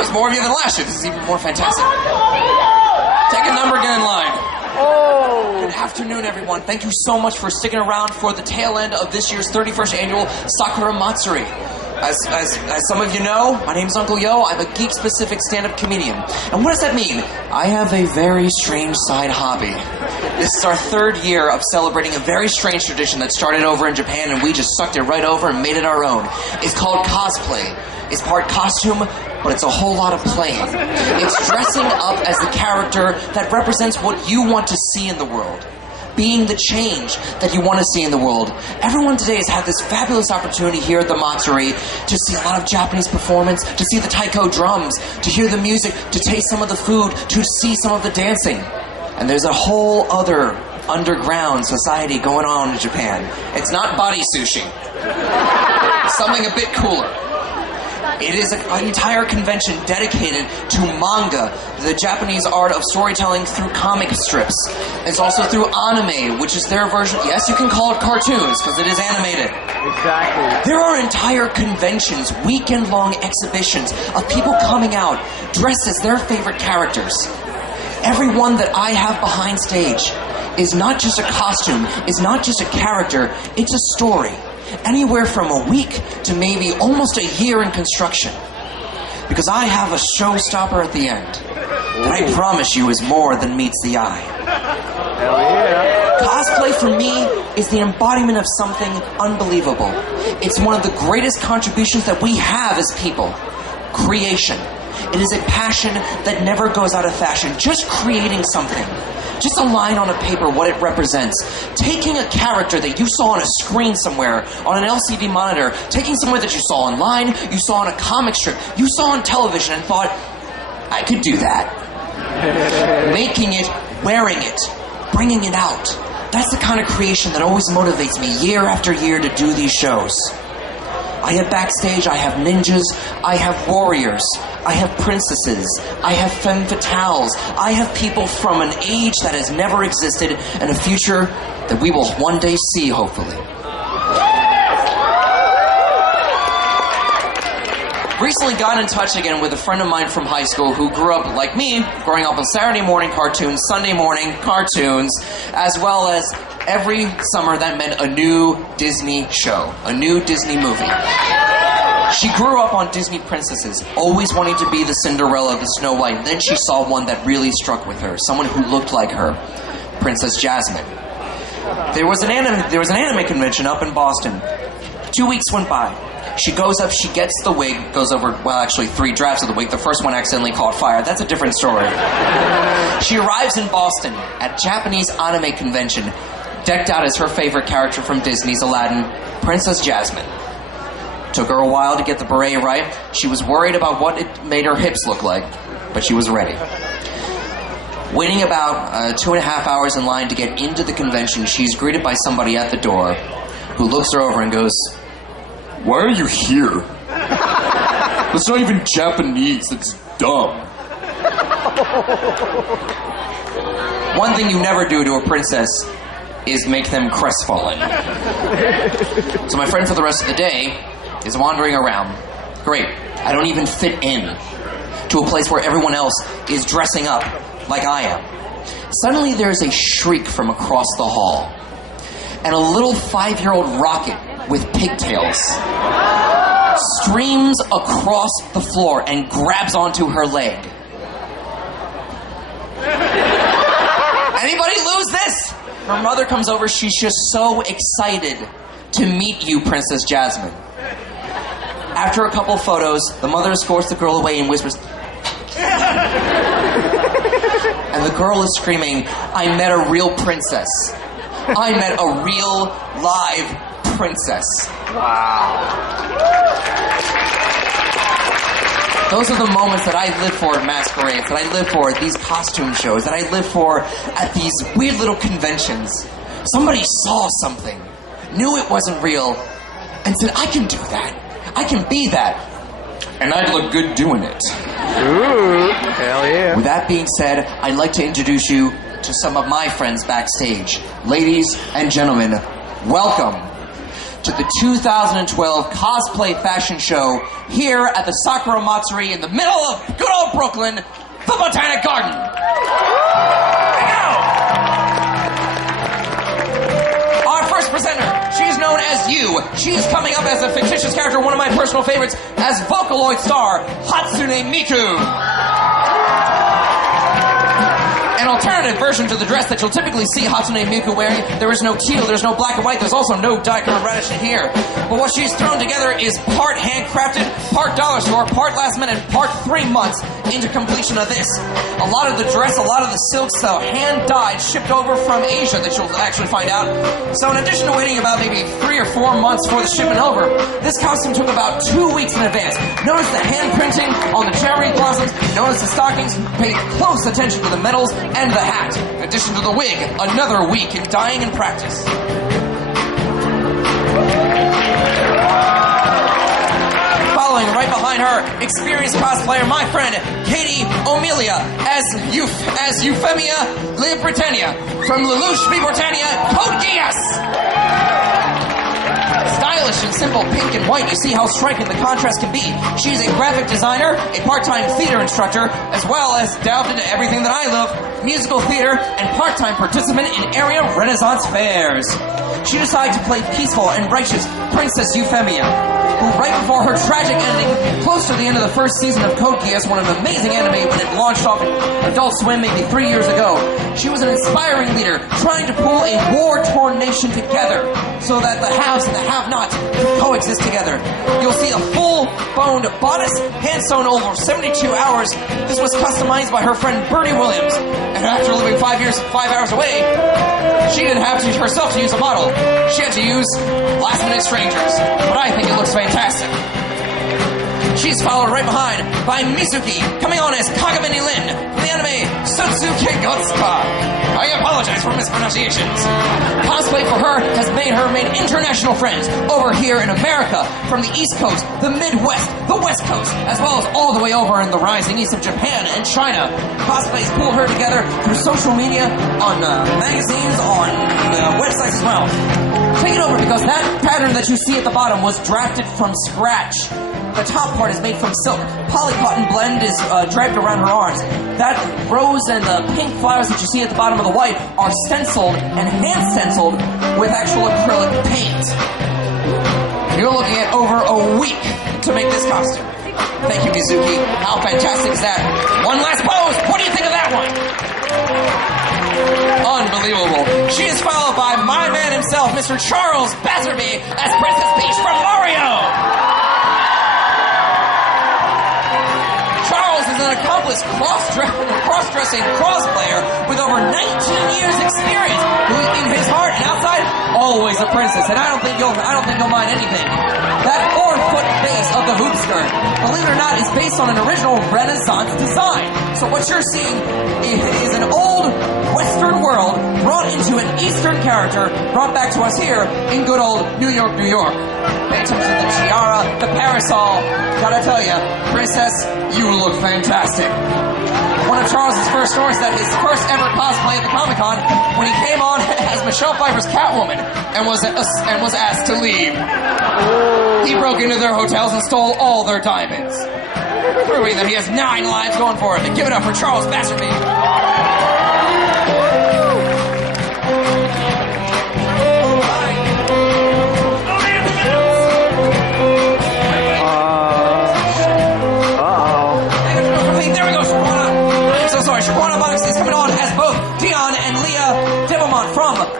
There's more of you than last year. This is even more fantastic. Take a number, get in line. Good afternoon, everyone. Thank you so much for sticking around for the tail end of this year's 31st annual Sakura Matsuri. As some of you know, my name's Uncle Yo. I'm a geek-specific stand-up comedian. And what does that mean? I have a very strange side hobby. This is our third year of celebrating a very strange tradition that started over in Japan, and we just sucked it right over and made it our own. It's called cosplay. It's part costume, but it's a whole lot of playing. It's dressing up as the character that represents what you want to see in the world. Being the change that you want to see in the world. Everyone today has had this fabulous opportunity here at the Matsuri to see a lot of Japanese performance, to see the taiko drums, to hear the music, to taste some of the food, to see some of the dancing. And there's a whole other underground society going on in Japan. It's not body sushi. It's something a bit cooler. It is an entire convention dedicated to manga, the Japanese art of storytelling through comic strips. It's also through anime, which is their version. Yes, you can call it cartoons, because it is animated. Exactly. There are entire conventions, weekend-long exhibitions of people coming out dressed as their favorite characters. Everyone that I have behind stage is not just a costume, is not just a character, it's a story. Anywhere from a week to maybe almost a year in construction. Because I have a showstopper at the end that I promise you is more than meets the eye. Hell yeah. Cosplay for me is the embodiment of something unbelievable. It's one of the greatest contributions that we have as people. Creation. It is a passion that never goes out of fashion. Just creating something. Just a line on a paper, what it represents. Taking a character that you saw on a screen somewhere, on an LCD monitor, taking somewhere that you saw online, you saw on a comic strip, you saw on television and thought, I could do that. Making it, wearing it, bringing it out. That's the kind of creation that always motivates me year after year to do these shows. I have backstage, I have ninjas, I have warriors, I have princesses, I have femme fatales, I have people from an age that has never existed and a future that we will one day see, hopefully. Recently got in touch again with a friend of mine from high school who grew up like me, growing up on Saturday morning cartoons, Sunday morning cartoons, as well as every summer that meant a new Disney show, a new Disney movie. She grew up on Disney princesses, always wanting to be the Cinderella, the Snow White, and then she saw one that really struck with her, someone who looked like her, Princess Jasmine. There was an anime convention up in Boston. 2 weeks went by. She goes up, she gets the wig, goes over, well, actually 3 drafts of the wig. The first one accidentally caught fire. That's a different story. She arrives in Boston at Japanese anime convention, decked out as her favorite character from Disney's Aladdin, Princess Jasmine. Took her a while to get the beret right. She was worried about what it made her hips look like, but she was ready. Waiting about 2.5 hours in line to get into the convention, she's greeted by somebody at the door who looks her over and goes, "Why are you here? That's not even Japanese, that's dumb." One thing you never do to a princess is make them crestfallen. So my friend for the rest of the day is wandering around. Great, I don't even fit in to a place where everyone else is dressing up like I am. Suddenly there's a shriek from across the hall, and a little 5-year-old rocket with pigtails streams across the floor and grabs onto her leg. Anybody lose this? Her mother comes over, she's just so excited to meet you, Princess Jasmine. After a couple photos, the mother escorts the girl away and whispers, and the girl is screaming, "I met a real princess. I met a real, live princess." Wow. Those are the moments that I live for at masquerades, that I live for at these costume shows, that I live for at these weird little conventions. Somebody saw something, knew it wasn't real, and said, "I can do that. I can be that. And I'd look good doing it." Ooh, hell yeah. With that being said, I'd like to introduce you to some of my friends backstage. Ladies and gentlemen, welcome to the 2012 Cosplay Fashion Show here at the Sakura Matsuri in the middle of good old Brooklyn, the Botanic Garden. Our first presenter, she's known as You. She's coming up as a fictitious character, one of my personal favorites, as Vocaloid star Hatsune Miku. An alternative version to the dress that you'll typically see Hatsune Miku wearing. There is no teal, there's no black and white, there's also no daikon radish in here. But what she's thrown together is part handcrafted, part dollar store, part last minute, part 3 months into completion of this. A lot of the dress, a lot of the silks, hand-dyed, shipped over from Asia that you'll actually find out. So in addition to waiting about maybe 3 or 4 months for the shipment over, this costume took about 2 weeks in advance. Notice the hand printing on the cherry blossoms, notice the stockings, pay close attention to the medals, and the hat. In addition to the wig, another week in dyeing and practice. Following right behind her, experienced cosplayer, my friend Katie O'Melia as Euphemia Le Britannia from Lelouch B. Britannia, Code Geass. Stylish and simple pink and white, you see how striking the contrast can be. She's a graphic designer, a part-time theater instructor, as well as delved into everything that I love, musical theater, and part-time participant in area Renaissance fairs. She decided to play peaceful and righteous Princess Euphemia, who right before her tragic ending, close to the end of the first season of Code Geass, one of the amazing anime when it launched off Adult Swim maybe 3 years ago, she was an inspiring leader trying to pull a war-torn nation together so that the haves and the have-nots can coexist together. You'll see a full-boned bodice, hand-sewn over 72 hours. This was customized by her friend Bertie Williams, and after living 5 hours away, she didn't have to herself to use a model. She had to use last-minute strangers, but I think it looks fantastic. She's followed right behind by Mizuki, coming on as Kagamini Lin from the anime Sotsuke Gotsuka. I apologize for mispronunciations. Cosplay for her has made her made international friends over here in America, from the East Coast, the Midwest, the West Coast, as well as all the way over in the rising east of Japan and China. Cosplay's pulled her together through social media, on magazines, on websites as well. Take it over, because that pattern that you see at the bottom was drafted from scratch. The top part is made from silk. Polycotton blend is draped around her arms. That rose and the pink flowers that you see at the bottom of the white are stenciled and hand-stenciled with actual acrylic paint. You're looking at over a week to make this costume. Thank you, Mizuki. How fantastic is that? One last pose. What do you think of that one? Unbelievable. She is followed by my man himself, Mr. Charles Basserby, as Princess Peach from Mario. An accomplished cross-dressing cross-player with over 19 years experience, who in his heart and outside, always a princess. And I don't think you'll mind anything. That 4-foot base of the hoop skirt, believe it or not, is based on an original Renaissance design. So what you're seeing is an old Western world brought into an Eastern character, brought back to us here in good old New York, New York. In terms of the tiara, the parasol, gotta tell you, Princess, you look fantastic. One of Charles's first stories that his first ever cosplay at the Comic-Con, when he came on as Michelle Pfeiffer's Catwoman and was asked to leave. He broke into their hotels and stole all their diamonds, proving that he has 9 lives going for him. And give it up for Charles Basserby.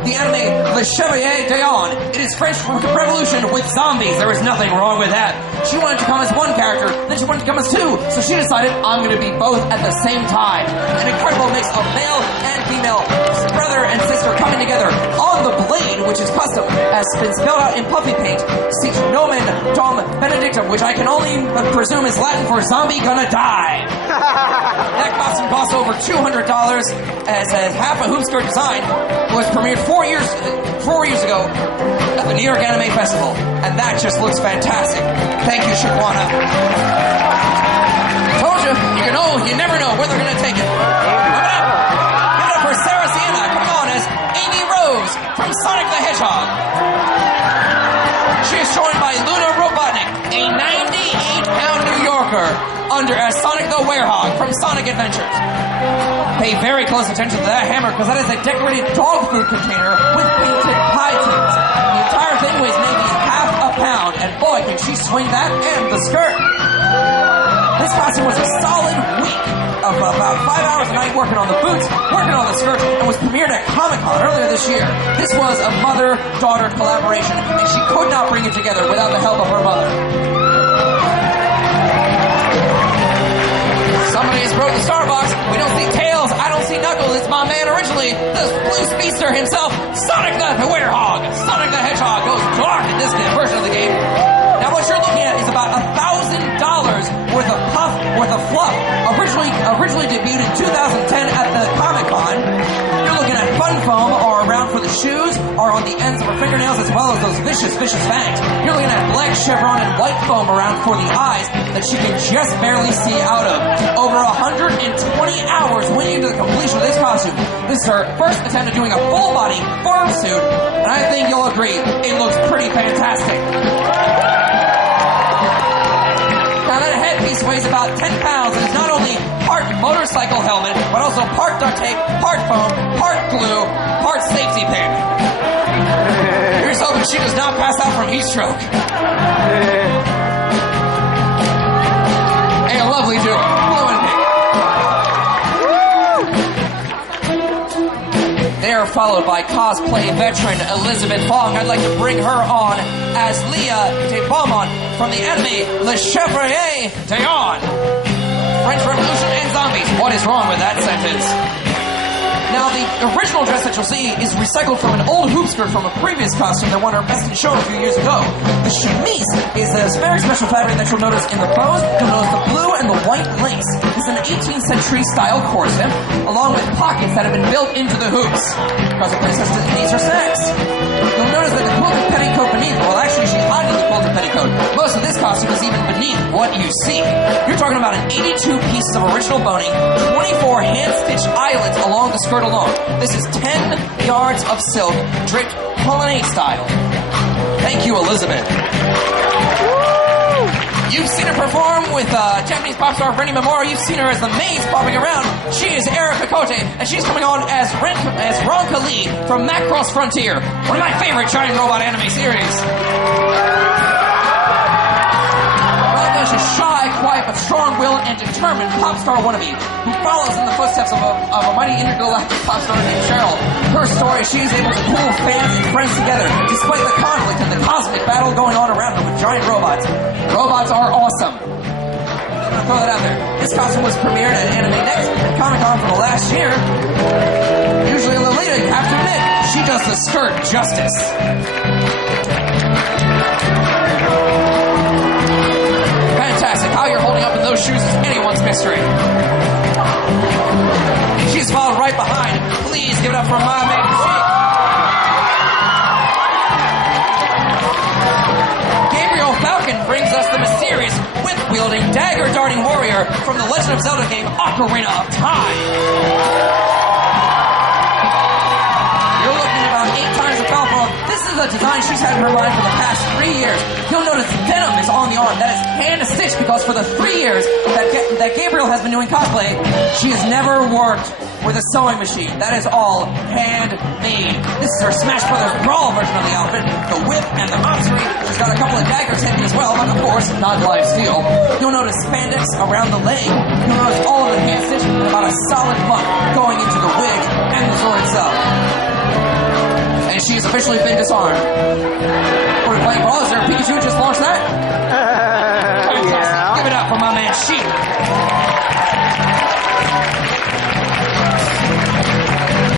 The anime Le Chevalier d'Eon. It is French Revolution with zombies. There is nothing wrong with that. She wanted to come as one character, then she wanted to come as 2, so she decided, I'm going to be both at the same time. An incredible mix of male and female, brother and sister coming together. On the blade, which is custom, has been spelled out in puffy paint, Sic Nomen Dom Benedictum, which I can only presume is Latin for zombie gonna die. That costume cost over $200 as half a hoop skirt design. Was premiered 4 years ago at the New York Anime Festival, and that just looks fantastic. Thank you, Shaquana. Told you, you never know where they're gonna take it. Give it up for Sarah Sienna, coming on as Amy Rose from Sonic the Hedgehog. Werehog from Sonic Adventures. Pay very close attention to that hammer because that is a decorated dog food container with painted pie tins. The entire thing weighs maybe half a pound, and boy, can she swing that and the skirt. This costume was a solid week of about 5 hours a night working on the boots, working on the skirt, and was premiered at Comic-Con earlier this year. This was a mother-daughter collaboration, and she could not bring it together without the help of her mother. Somebody has broke the Starbucks. We don't see Tails. I don't see Knuckles. It's my man originally, the blue speedster himself, Sonic the Werehog. Sonic the Hedgehog goes dark in this version of the game. Now what you're looking at is about $1,000 worth of puff, worth of fluff. Originally debuted in 2010 at the Comic-Con. You're looking at fun foam or around for the shoes or on the ends of her fingernails as well as those vicious fangs. You're looking at black chevron and white foam around for the eyes that she can just barely see out of. Over 120 hours went into the completion of this costume. This is her first attempt at doing a full-body form suit, and I think you'll agree, it looks pretty fantastic. Now that headpiece weighs about 10 pounds and is not only part motorcycle helmet, but also part duct tape, part foam, part glue, part safety pin. Here's hoping she does not pass out from heat stroke. A lovely duo, blue and pink. They are followed by cosplay veteran Elizabeth Fong. I'd like to bring her on as Leah de Beaumont from the anime Le Chevalier d'Eon. French Revolution and zombies. What is wrong with that sentence? Now, the original dress that you'll see is recycled from an old hoop skirt from a previous costume that won her Best in Show a few years ago. The chemise is a very special fabric that you'll notice in the pose. You'll notice the blue and the white lace. It's an 18th century style corset, along with pockets that have been built into the hoops, because the princess needs her snacks. You'll notice that the quilted petticoat beneath, well, actually, she's hiding the quilted petticoat. Most of this costume is even beneath what you see. You're talking about an 82 pieces of original boning, 24 hand-stitched eyelets along the skirt alone. This is 10 yards of silk draped polonaise style. Thank you, Elizabeth. You've seen her perform with Japanese pop star Rennie Memorial. You've seen her as the maze popping around. She is Erika Kote, and she's coming on as Ronka Lee from Macross Frontier, one of my favorite giant robot anime series. Ronka's a shy, quiet, but strong-willed and determined pop star wannabe who follows in the footsteps of a mighty intergalactic pop star named Cheryl. Her story, she is able to pull fans and friends together despite the conflict and the cosmic battle going on around her with giant robots. Robots are awesome. I'm gonna throw that out there. This costume was premiered at Anime Next and Comic-Con for the last year. Usually Lolita, you have to admit, she does the skirt justice. Fantastic. How you're holding up in those shoes is anyone's mystery. She's followed right behind. Please give it up for my man, Sheik. Gabriel Falcon brings us the mysterious, whip-wielding, dagger-darting warrior from the Legend of Zelda game Ocarina of Time. You're looking about 8 times the powerful. This is a design she's had in her mind for the past 3 years. You'll notice denim is on the arm. That is hand-stitched because for the 3 years that Gabriel has been doing cosplay, she has never worked with a sewing machine. That is all handmade. This is her Smash Brothers Brawl version of the outfit. The whip and the Matsuri. She's got a couple of daggers hidden as well, but of course, not live steel. You'll notice spandex around the leg. You'll notice all of the hand stitch and about a solid butt going into the wig and the sword itself. And she has officially been disarmed. We're playing ball. Is there a Pikachu just launched that? Yeah. Give it up for my man Sheik.